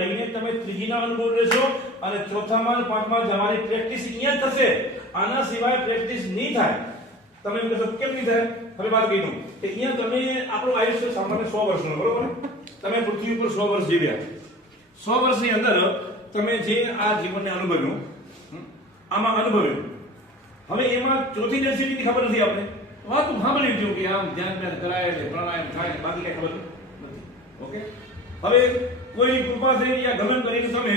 રહીને તમે ત્રીજીના અનુભવ લેશો અને ચોથામાં અને પાંચમાં તમારી પ્રેક્ટિસ અહીંયા થશે. આના સિવાય પ્રેક્ટિસ નહીં થાય. તમે એમ કહેશો કેમ નહીં થાય? હવે વાત કહી દઉં કે અહીંયા તમે આપણું આયુષ્ય સામાન્ય 100 વર્ષનું, બરોબર? તમે પૃથ્વી ઉપર 100 વર્ષ જીવ્યા. 100 વર્ષની અંદર તમે જે આ જીવનને અનુભવ્યું, આમાં અનુભવ્યું, હવે એમાં ચોથી ડેન્સિટીની ખબર નથી આપણે. વાત સાંભળી લીધું કે આમ ધ્યાન કરાય એટલે પ્રાણાયામ થાય, બાકી કઈ ખબર નથી. ઓકે, હવે કોઈ કૃપા થઈ યા ગમન કરીને તમે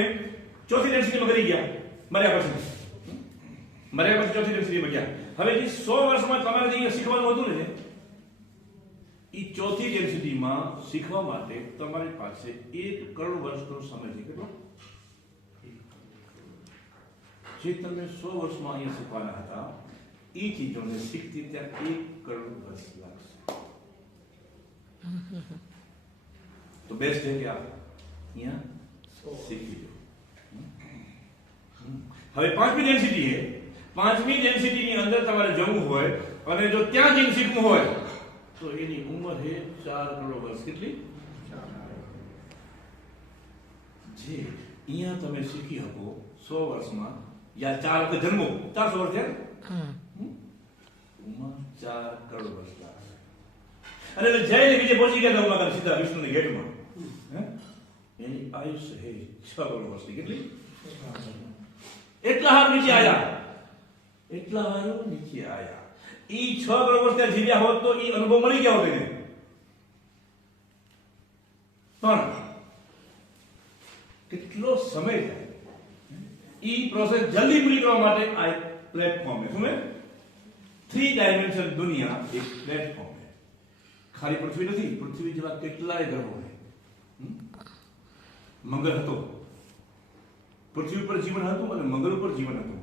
ચોથી ડેન્સિટીમાં કરી ગયા, મર્યા પછી ચોથી ડેન્સિટીમાં ગયા. હવે જે 100 વર્ષમાં તમારે જે શીખવાનું હતું ને, એ ચોથી ડેન્સિટીમાં શીખવા માટે તમારી પાસે 1 કરોડ વર્ષનો સમય છે. કેટલો? જે તમે 100 વર્ષમાં અહીંયા શીખવાના હતા એ ચીજોને શીખતી ત્યાં 1 કરોડ વર્ષ લાગશે. તો બેસ્ટ છે કે આપ અહીંયા શીખી લો. હવે પાંચમી ડેન્સિટી છે. પાંચમી ડેન્સિટીની અંદર તમારે જવું હોય અને જો ત્યાં જઈને શીખવું હોય તો એની ઉંમર છે 4 કરોડ વર્ષ. કેટલી? જે અહીંયા તમે શીખી શકો 100 વર્ષમાં યા 4 વખત જન્મો, 400 વર્ષ થયા, ઉંમર 4 કરોડ વર્ષ લાગશે. અને જઈને બીજે પહોંચી ગયા ઉમા સીધા વિષ્ણુની ગેટમાં, એની આયુષ્ય છે 6 કરોડ વર્ષની. કેટલી? એટલા હાર નીચે આયા, એટલા હાર નીચે આયા. ઈ 6 કરોડ વર્ષ ત્યાં જીવ્યા હોત તો ઈ અનુભવ મળી ગયા હોત એને. પણ કેટલો સમય થાય ઈ પ્રોસેસ જલ્દી પૂરી કરવા માટે આ એક પ્લેટફોર્મ છે. શું? 3 ડાયમેન્શન દુનિયા એક પ્લેટફોર્મ છે. ખાલી પૃથ્વી નથી, પૃથ્વી જેવા કેટલાય ગ્રહો છે. મંગળ હતો, પૃથ્વી ઉપર જીવન હતું અને મંગળ ઉપર જીવન હતું.